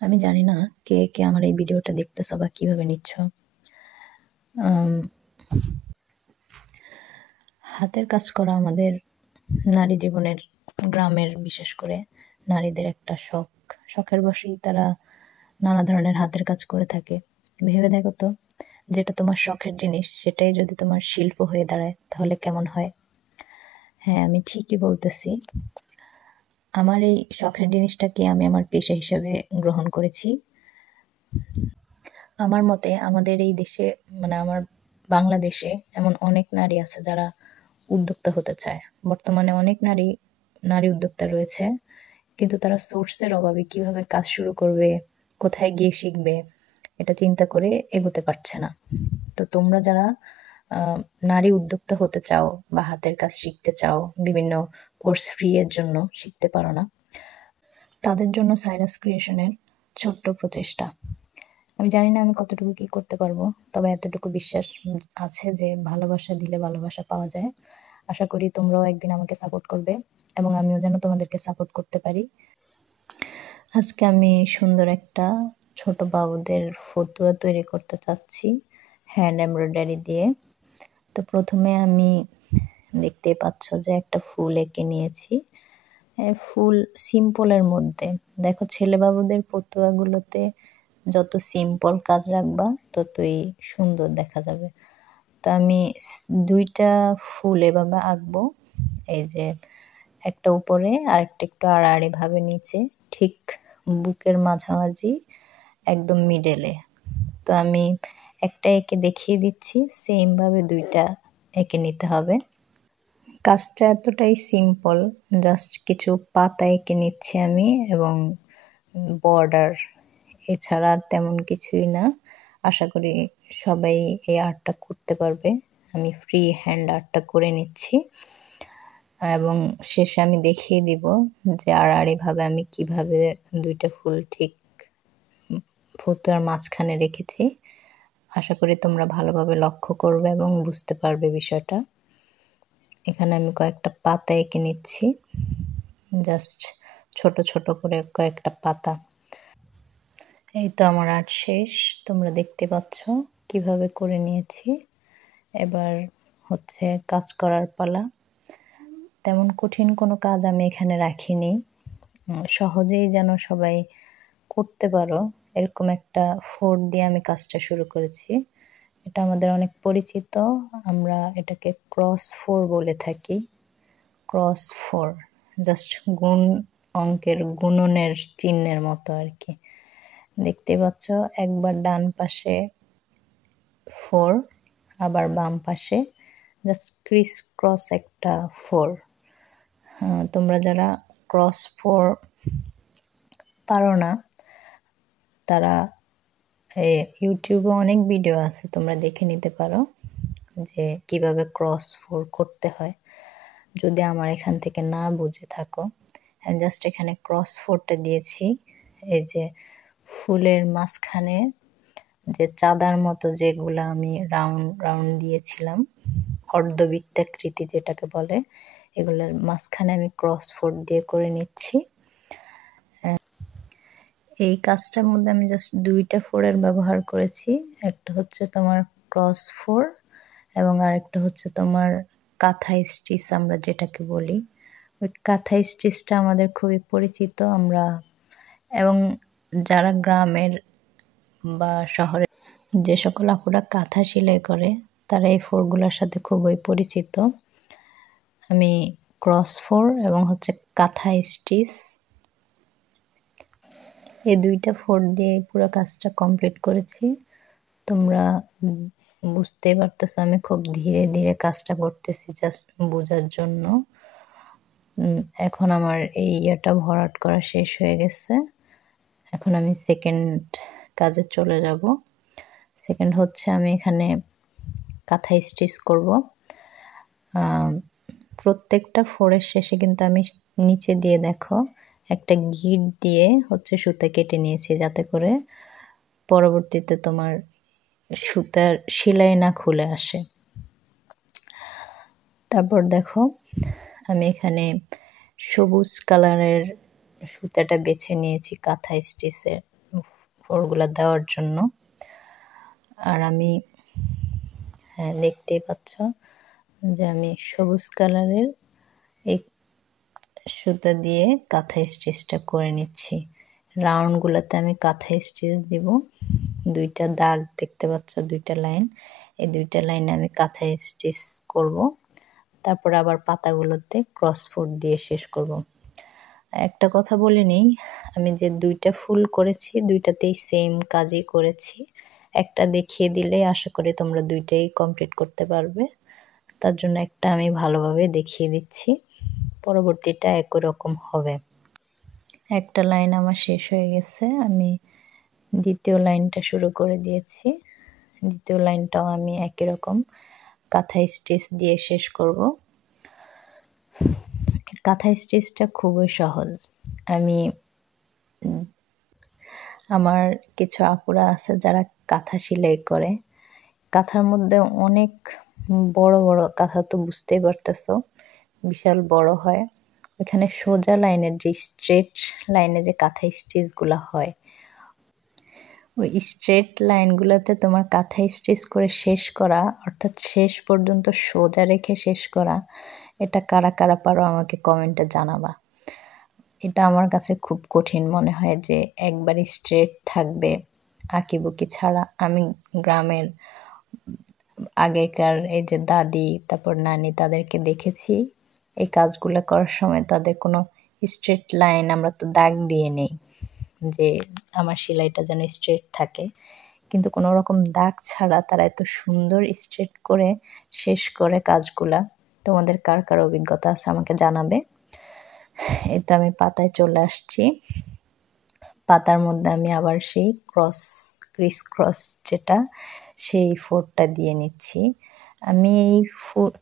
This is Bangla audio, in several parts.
আমি জানি না কে কে আমার এই ভিডিওটা দেখতেছো বা কিভাবে নিচ্ছ। হাতের কাজ করা আমাদের নারী জীবনের, গ্রামের বিশেষ করে নারীদের একটা শখের বশেই তারা নানা ধরনের হাতের কাজ করে থাকে। ভেবে দেখো তো, যেটা তোমার শখের জিনিস সেটাই যদি তোমার শিল্প হয়ে দাঁড়ায় তাহলে কেমন হয়? হ্যাঁ, আমি ঠিকই বলতেছি। আমার এই শখের জিনিসটাকে আমি আমার পেশা হিসেবে গ্রহণ করেছি। আমার মতে আমাদের এই দেশে, মানে আমার বাংলাদেশে এমন অনেক নারী আছে যারা উদ্যোক্তা হতে চায়। বর্তমানে অনেক নারী উদ্যোক্তা রয়েছে, কিন্তু তারা সোর্সের অভাবে কিভাবে কাজ শুরু করবে, কোথায় গিয়ে শিখবে, এটা চিন্তা করে এগোতে পারছে না। তো তোমরা যারা নারী উদ্যোক্তা হতে চাও বা হাতের কাজ শিখতে চাও, বিভিন্ন কোর্স ফ্রি এর জন্য শিখতে পারো না, তাদের জন্য সাইরাস ক্রিয়েশনের ছোট্ট প্রচেষ্টা। আমি জানি না আমি কতটুকু কি করতে পারবো, তবে এতটুকু বিশ্বাস আছে যে ভালোবাসা দিলে ভালোবাসা পাওয়া যায়। আশা করি তোমরাও একদিন আমাকে সাপোর্ট করবে এবং আমিও যেন তোমাদেরকে সাপোর্ট করতে পারি। আজকে আমি সুন্দর একটা ছোট বাবুদের ফতুয়া তৈরি করতে চাচ্ছি হ্যান্ড এমব্রয়ডারি দিয়ে। তো প্রথমে আমি, দেখতেই পাচ্ছ যে একটা ফুল এঁকে নিয়েছি। ফুল সিম্পলের মধ্যে, দেখো ছেলে বাবুদের ফতুয়াগুলোতে যত সিম্পল কাজ রাখবা ততই সুন্দর দেখা যাবে। তো আমি দুইটা ফুল এভাবে আঁকবো। এই যে একটা উপরে আর একটা একটু আড়াআড়ি ভাবে নিচে, ঠিক বুকের মাঝামাঝি, একদম মিডলে। তো আমি একটা এঁকে দেখিয়ে দিচ্ছি, সেম ভাবে দুইটা এঁকে নিতে হবে। কাজটা এতটাই সিম্পল, জাস্ট কিছু পাতা এঁকে নিচ্ছি আমি এবং বর্ডার, এছাড়া আর তেমন কিছুই না। আশা করি সবাই এই আর্টটা করতে পারবে। আমি ফ্রি হ্যান্ড আর্টটা করে নিচ্ছি এবং শেষে আমি দেখিয়ে দিব যে আড়াআড়িভাবে আমি কিভাবে দুইটা ফুল ঠিক ফতুয়ার মাঝখানে রেখেছি। আশা করি তোমরা ভালোভাবে লক্ষ্য করবে এবং বুঝতে পারবে বিষয়টা। এখানে আমি কয়েকটা পাতা এঁকে নিচ্ছি, জাস্ট ছোট ছোট করে কয়েকটা পাতা। এই তো আমার আর্ট শেষ, তোমরা দেখতে পাচ্ছ কিভাবে করে নিয়েছি। এবার হচ্ছে কাজ করার পালা। তেমন কঠিন কোনো কাজ আমি এখানে রাখিনি, সহজেই যেন সবাই করতে পারো এরকম একটা ফোর দিয়ে আমি কাজটা শুরু করেছি। এটা আমাদের অনেক পরিচিত, আমরা এটাকে ক্রস ফোর বলে থাকি। ক্রস ফোর জাস্ট অঙ্কের গুণনের চিহ্নের মতো আর কি। দেখতে পাচ্ছ একবার ডান পাশে ফোর, আবার বাম পাশে জাস্ট ক্রিস ক্রস একটা ফোর। তোমরা যারা ক্রস ফোর পারো না, তারা ইউটিউবে অনেক ভিডিও আছে, তোমরা দেখে নিতে পারো যে কিভাবে ক্রস ফোর করতে হয়। যদি আমার এখান থেকে না বুঝে থাকো, আমি জাস্ট এখানে ক্রস ফোরটা দিয়েছি। এই যে ফুলের মাঝখানে যে চাঁদার মতো যেগুলো আমি রাউন্ড রাউন্ড দিয়েছিলাম, অর্ধবৃত্তাকৃতি যেটাকে বলে, এগুলোর মাঝখানে আমি ক্রস ফোর দিয়ে করে নিচ্ছি। এই কাজটার মধ্যে আমি জাস্ট দুইটা ফোরের ব্যবহার করেছি, একটা হচ্ছে তোমার ক্রস ফোর এবং আরেকটা হচ্ছে তোমার কাঁথা স্টিচ আমরা যেটাকে বলি। ওই কাঁথা স্টিচটা আমাদের খুবই পরিচিত, আমরা এবং যারা গ্রামের বা শহরে যে সকল আপুরা কাঁথা সেলাই করে তারা এই ফোরগুলোর সাথে খুবই পরিচিত। আমি ক্রস ফোর এবং হচ্ছে কাঁথা স্টিচ, এই দুইটা ফোর দিয়ে পুরো কাজটা কমপ্লিট করেছি। তোমরা বুঝতে পারতেছো আমি খুব ধীরে ধীরে কাজটা করতেছি জাস্ট বোঝার জন্য। এখন আমার এই ইয়েটা ভরাট করা শেষ হয়ে গেছে, এখন আমি সেকেন্ড কাজে চলে যাব। সেকেন্ড হচ্ছে আমি এখানে কাঁথা স্টিচ করব। প্রত্যেকটা ফোরের শেষে কিন্তু আমি নিচে দিয়ে দেখো একটা গিট দিয়ে হচ্ছে সুতা কেটে নিয়েছি, যাতে করে পরবর্তীতে তোমার সুতার সেলাই না খুলে আসে। তারপর দেখো আমি এখানে সবুজ কালারের সুতাটা বেছে নিয়েছি কাঁথা স্টিচের ফোরগুলো দেওয়ার জন্য। আর আমি দেখতেই পাচ্ছ যে আমি সবুজ কালারের এই সুতা দিয়ে কাঁথা স্টিচটা করে নিচ্ছি। রাউন্ডগুলোতে আমি কাঁথা স্টিচ দিব। 2টা দাগ দেখতে পাচ্ছ, 2টা লাইন। এই 2টা লাইনে আমি কাঁথা স্টিচ করব। তারপর আবার পাতাগুলোতে ক্রস ফোর দিয়ে শেষ করব। একটা কথা বলে নেই, আমি যে 2টা ফুল করেছি 2টাতেই সেম কাজই করেছি। একটা দেখিয়ে দিলে আশা করি তোমরা 2টাই কমপ্লিট করতে পারবে। তার জন্য একটা আমি ভালোভাবে দেখিয়ে দিচ্ছি, পরবর্তীটা একই রকম হবে। একটা লাইন আমার শেষ হয়ে গেছে, আমি দ্বিতীয় লাইনটা শুরু করে দিয়েছি। দ্বিতীয় লাইনটাও আমি একই রকম কাঁথা স্টিচ দিয়ে শেষ করব। কাঁথা স্টিচটা খুবই সহজ। আমার কিছু আপুরা আছে যারা কাঁথা সেলাই করে। কাঁথার মধ্যে অনেক বড় বড় কাঁথা, তো বুঝতেই পারতেছো বিশাল বড় হয়। ওখানে সোজা লাইনের যে স্ট্রেট লাইনে যে কাঁথা স্টিচগুলো হয়, ওই স্ট্রেট লাইনগুলোতে তোমার কাঁথা স্টিচ করে শেষ করা, অর্থাৎ শেষ পর্যন্ত সোজা রেখে শেষ করা, এটা কারা কারা পারো আমাকে কমেন্টে জানাবা। এটা আমার কাছে খুব কঠিন মনে হয় যে একবারই স্ট্রেট থাকবে আঁকিবুকি ছাড়া। আমি গ্রামের আগেকার এই যে দাদি তারপর নানি তাদেরকে দেখেছি এই কাজগুলো করার সময় তাদের কোনো স্ট্রেট লাইন, আমরা তো দাগ দিয়ে নেই যে আমার সেলাইটা যেন স্ট্রেট থাকে, কিন্তু কোনো রকম দাগ ছাড়া তারা এত সুন্দর স্ট্রেট করে শেষ করে কাজগুলা। তোমাদের কার কার অভিজ্ঞতা আছে আমাকে জানাবে। এই তো আমি পাতায় চলে আসছি। পাতার মধ্যে আমি আবার সেই ক্রিস ক্রস যেটা, সেই ফোরটা দিয়ে নিচ্ছি। আমি এই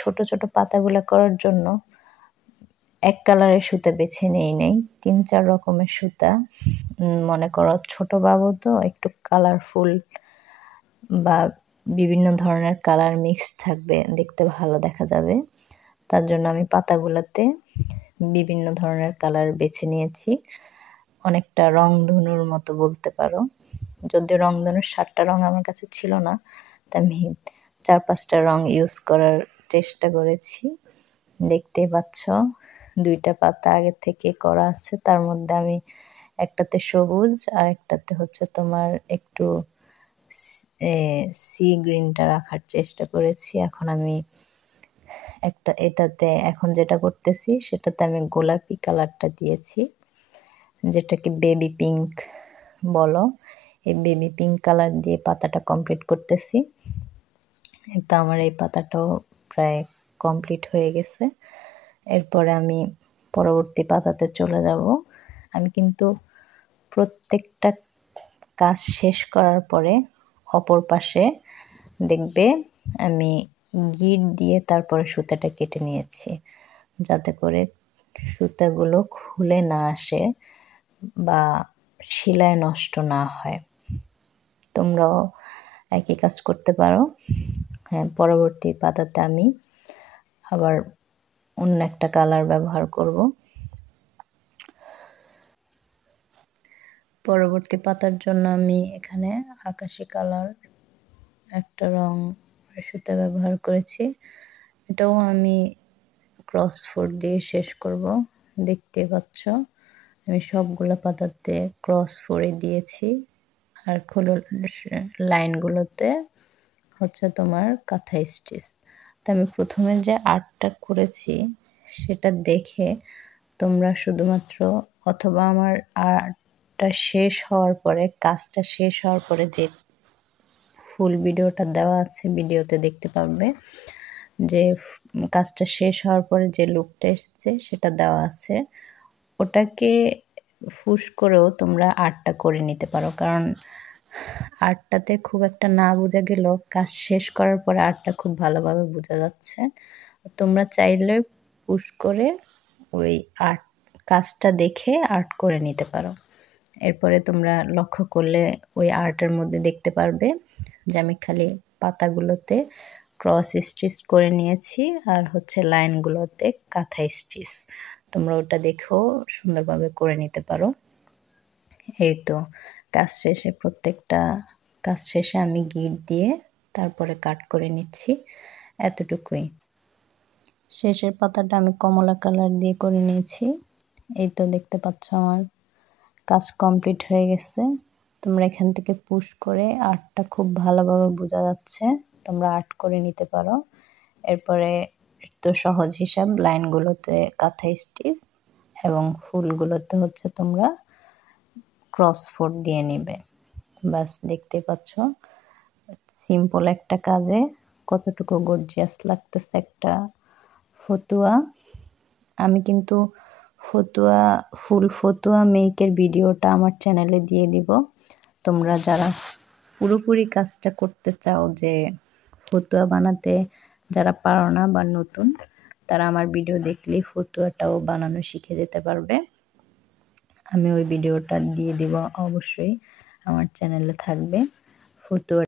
ছোট ছোট পাতাগুলো করার জন্য এক কালারের সুতা বেছে নেই 3-4 রকমের সুতা। মনে করো ছোট বাবু তো একটু কালারফুল বা বিভিন্ন ধরনের কালার মিক্সড থাকবে, দেখতে ভালো দেখা যাবে। তার জন্য আমি পাতাগুলোতে বিভিন্ন ধরনের কালার বেছে নিয়েছি, অনেকটা রংধনুর মতো বলতে পারো। যদিও রংধনুর 7টা রং আমার কাছে ছিল না, তা আমি 4-5টা রং ইউজ করার চেষ্টা করেছি। দেখতে পাচ্ছ 2টা পাতা আগে থেকে করা আছে, তার মধ্যে আমি একটাতে সবুজ আর একটাতে হচ্ছে তোমার একটু সি গ্রিনটা রাখার চেষ্টা করেছি। এখন আমি এটাতে এখন যেটা করতেছি সেটাতে আমি গোলাপি কালারটা দিয়েছি, যেটাকে বেবি পিঙ্ক বলো। এই বেবি পিঙ্ক কালার দিয়ে পাতাটা কমপ্লিট করতেছি। তো আমার এই পাতাটাও প্রায় কমপ্লিট হয়ে গেছে। এরপরে আমি পরবর্তী পাতাতে চলে যাব। আমি কিন্তু প্রত্যেকটা কাজ শেষ করার পরে অপর পাশে দেখবে আমি গিট দিয়ে তারপরে সুতাটা কেটে নিয়েছি, যাতে করে সুতাগুলো খুলে না আসে বা সেলাই নষ্ট না হয়। তোমরাও একই কাজ করতে পারো। হ্যাঁ, পরবর্তী পাতাতে আমি আবার অন্য একটা কালার ব্যবহার করব। পরবর্তী পাতার জন্য আমি এখানে আকাশি কালার একটা রং সুতা ব্যবহার করেছি। এটাও আমি ক্রস ফোর দিয়ে শেষ করব। দেখতে পাচ্ছ আমি সবগুলো পাতাতে ক্রস ফোরে দিয়েছি, আর খোলো লাইনগুলোতে হচ্ছে তোমার কাঁথা স্টিচ। তো আমি প্রথমে যে আর্টটা করেছি সেটা দেখে তোমরা শুধুমাত্র, অথবা আমার আর্টটা শেষ হওয়ার পরে, কাজটা শেষ হওয়ার পরে যে ফুল ভিডিওটা দেওয়া আছে ভিডিওতে দেখতে পাবে যে কাজটা শেষ হওয়ার পরে যে লুকটা এসেছে সেটা দেওয়া আছে। ওটাকে ফুস করেও তোমরা আর্টটা করে নিতে পারো, কারণ আর্টটাতে খুব একটা না বোঝা গেলেও কাজ শেষ করার পরে আর্টটা খুব ভালোভাবে বোঝা যাচ্ছে। তোমরা চাইলে পুশ করে ওই আর্ট কাজটা দেখে আর্ট করে নিতে পারো। এরপরে তোমরা লক্ষ্য করলে ওই আর্টের মধ্যে দেখতে পারবে যে আমি খালি পাতাগুলোতে ক্রস স্টিচ করে নিয়েছি আর হচ্ছে লাইনগুলোতে কাঁথা স্টিচ। তোমরা ওটা দেখেও সুন্দরভাবে করে নিতে পারো। এই তো প্রত্যেকটা কাজ শেষে আমি গিট দিয়ে তারপরে কাট করে নিচ্ছি, এতটুকুই। শেষের পাতাটা আমি কমলা কালার দিয়ে করে নিয়েছি। এই তো দেখতে পাচ্ছ আমার কাজ কমপ্লিট হয়ে গেছে। তোমরা এখান থেকে পুশ করে আর্টটা খুব ভালোভাবে বোঝা যাচ্ছে, তোমরা আর্ট করে নিতে পারো। এরপরে তো সহজ হিসাব, লাইনগুলোতে কাঁথা স্টিচ এবং ফুলগুলোতে হচ্ছে তোমরা ক্রস ফোর দিয়ে নেবে। বাস, দেখতে পাচ্ছ সিম্পল একটা কাজে কতটুকু গর্জিয়াস লাগতেছে একটা ফতুয়া। আমি কিন্তু ফুল ফতুয়া মেকের ভিডিওটা আমার চ্যানেলে দিয়ে দিব। তোমরা যারা পুরোপুরি কাজটা করতে চাও, যে ফতুয়া বানাতে যারা পারো না বা নতুন, তারা আমার ভিডিও দেখলেই ফতুয়াটাও বানানো শিখে যেতে পারবে। আমি ওই ভিডিওটা দিয়ে দিব, অবশ্যই আমার চ্যানেলে থাকবে। ফতুয়া